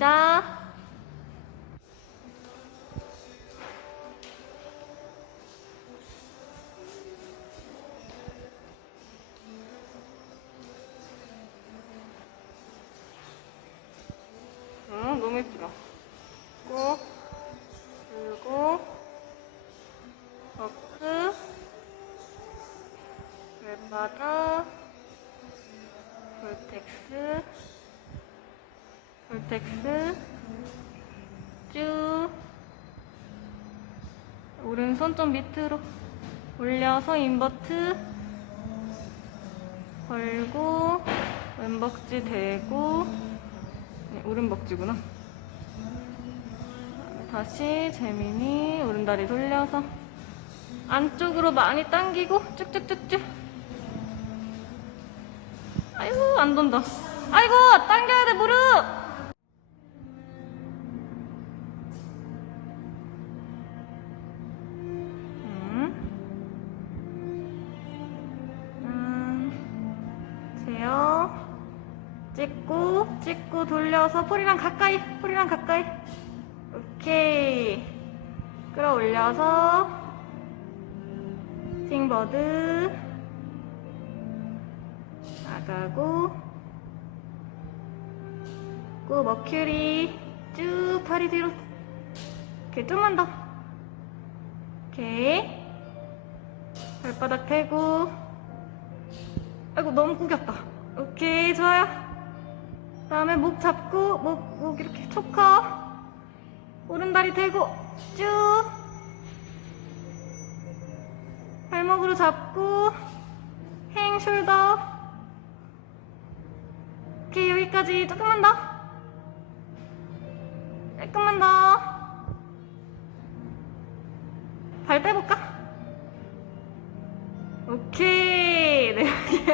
시작. 응, 너무 예쁘다. 꼭, 그리고, 버크, 발바닥, 볼텍스, 쭉, 오른손 좀 밑으로 올려서 인버트, 걸고, 왼벅지 대고, 네, 오른벅지구나. 다시 재민이 오른다리 돌려서 안쪽으로 많이 당기고 쭉쭉쭉쭉. 아이고 안 돈다. 아이고 당 음. 세요. 찍고 찍고 돌려서 폴이랑 가까이 폴이랑 가까이. 오케이. 끌어올려서. 싱버드. 나가고. 고 머큐리. 쭉 다리 뒤로. 오케이 좀만 더. 오케이. 발바닥 대고 아이고 너무 구겼다. 오케이 좋아요. 다음에 목 잡고 목, 목 이렇게 초커 오른다리 대고 쭉. 발목으로 잡고 행 숄더. 오케이 여기까지. 조금만 더. 조금만 더발 빼볼까?